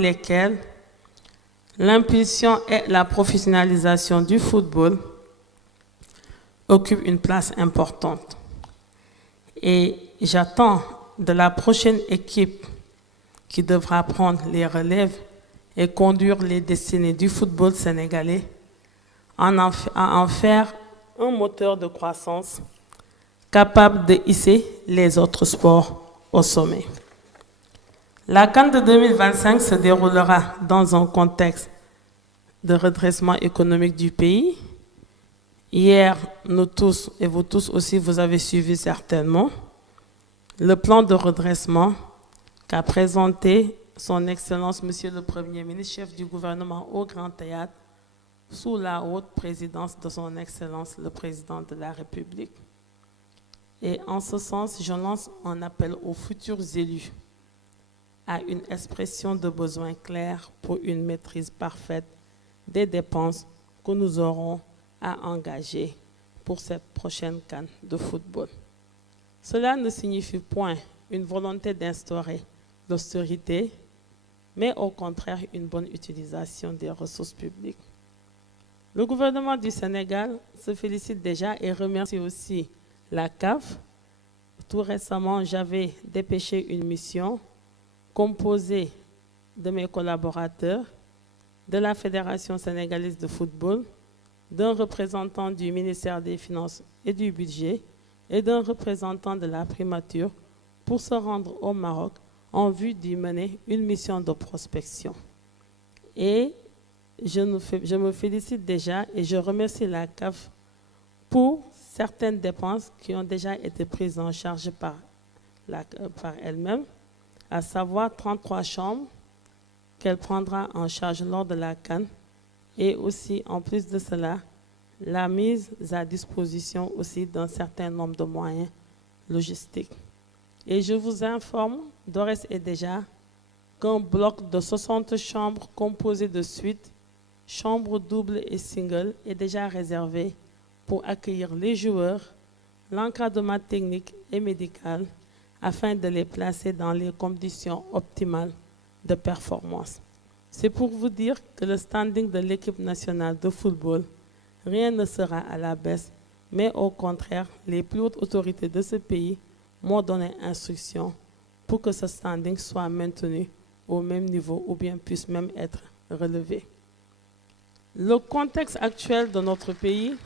lesquels l'impulsion et la professionnalisation du football occupent une place importante. Et j'attends de la prochaine équipe qui devra prendre les relèves et conduire les destinées du football sénégalais à en faire un moteur de croissance capable de hisser les autres sports au sommet. La CAN de 2025 se déroulera dans un contexte de redressement économique du pays. Hier, nous tous, et vous tous aussi, vous avez suivi certainement le plan de redressement qu'a présenté son Excellence, Monsieur le Premier ministre, chef du gouvernement au Grand Théâtre, sous la haute présidence de son Excellence, le Président de la République. Et en ce sens, je lance un appel aux futurs élus à une expression de besoins clairs pour une maîtrise parfaite des dépenses que nous aurons à engager pour cette prochaine CAN de football. Cela ne signifie point une volonté d'instaurer l'austérité, mais au contraire une bonne utilisation des ressources publiques. Le gouvernement du Sénégal se félicite déjà et remercie aussi la CAF. Tout récemment, j'avais dépêché une mission composée de mes collaborateurs, de la Fédération sénégalaise de football, d'un représentant du ministère des Finances et du Budget et d'un représentant de la primature pour se rendre au Maroc en vue d'y mener une mission de prospection. Et je me félicite déjà et je remercie la CAF pour certaines dépenses qui ont déjà été prises en charge par elle-même, à savoir 33 chambres qu'elle prendra en charge lors de la CAN et aussi, en plus de cela, la mise à disposition aussi d'un certain nombre de moyens logistiques. Et je vous informe d'ores et déjà qu'un bloc de 60 chambres composé de suites, chambres doubles et singles, est déjà réservé pour accueillir les joueurs, l'encadrement technique et médical, afin de les placer dans les conditions optimales de performance. C'est pour vous dire que le standing de l'équipe nationale de football, rien ne sera à la baisse, mais au contraire, les plus hautes autorités de ce pays m'ont donné instruction pour que ce standing soit maintenu au même niveau ou bien puisse même être relevé. Le contexte actuel de notre pays,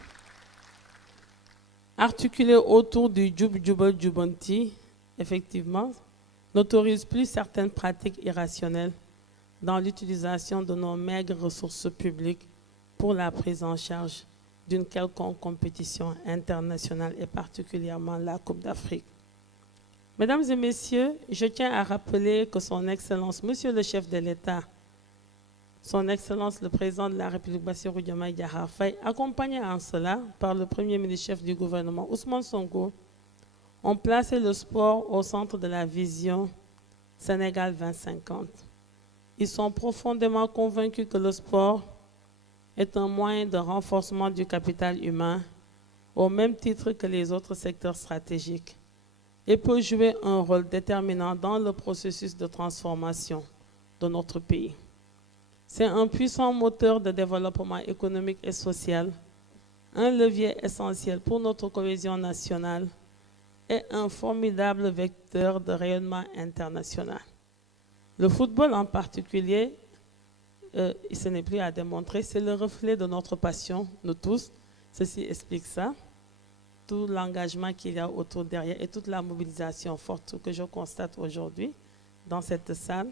articulé autour du Djoub Djoubal Djoubanti, effectivement, n'autorise plus certaines pratiques irrationnelles dans l'utilisation de nos maigres ressources publiques pour la prise en charge d'une quelconque compétition internationale et particulièrement la Coupe d'Afrique. Mesdames et messieurs, je tiens à rappeler que son Excellence, Monsieur le chef de l'État, son Excellence le Président de la République, Bassirou Diomaye Diakhar Faye, accompagné en cela par le Premier ministre chef du gouvernement, Ousmane Sonko, ont placé le sport au centre de la vision Sénégal 2050. Ils sont profondément convaincus que le sport est un moyen de renforcement du capital humain au même titre que les autres secteurs stratégiques et peut jouer un rôle déterminant dans le processus de transformation de notre pays. C'est un puissant moteur de développement économique et social, un levier essentiel pour notre cohésion nationale et un formidable vecteur de rayonnement international. Le football en particulier, ce n'est plus à démontrer, c'est le reflet de notre passion, nous tous. Ceci explique ça. Tout l'engagement qu'il y a autour derrière et toute la mobilisation forte que je constate aujourd'hui dans cette salle,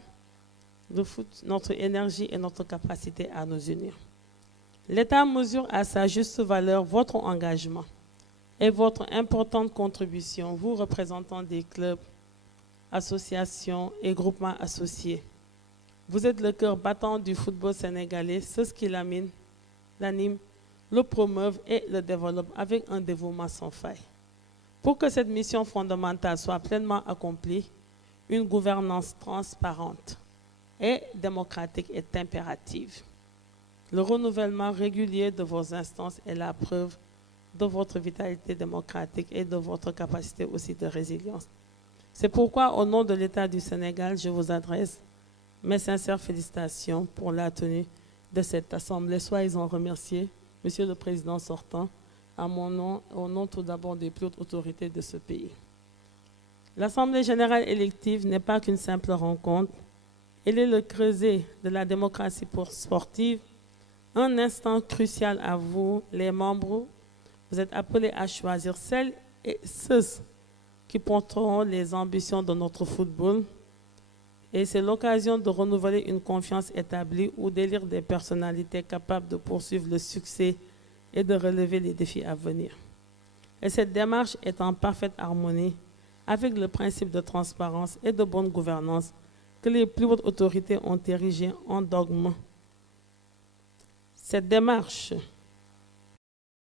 le foot, notre énergie et notre capacité à nous unir. L'État mesure à sa juste valeur votre engagement et votre importante contribution, vous représentants des clubs, associations et groupements associés. Vous êtes le cœur battant du football sénégalais, c'est ce qui l'anime, le promeuvent et le développent avec un dévouement sans faille. Pour que cette mission fondamentale soit pleinement accomplie, une gouvernance transparente et démocratique est impérative. Le renouvellement régulier de vos instances est la preuve de votre vitalité démocratique et de votre capacité aussi de résilience. C'est pourquoi, au nom de l'État du Sénégal, je vous adresse mes sincères félicitations pour la tenue de cette assemblée. Soyez-en remerciés, Monsieur le Président sortant, à mon nom, au nom tout d'abord des plus hautes autorités de ce pays. L'Assemblée générale élective n'est pas qu'une simple rencontre. Elle est le creuset de la démocratie sportive, un instant crucial à vous, les membres. Vous êtes appelés à choisir celles et ceux qui porteront les ambitions de notre football. Et c'est l'occasion de renouveler une confiance établie ou d'élire des personnalités capables de poursuivre le succès et de relever les défis à venir. Et cette démarche est en parfaite harmonie avec le principe de transparence et de bonne gouvernance que les plus hautes autorités ont érigé en dogme. Cette démarche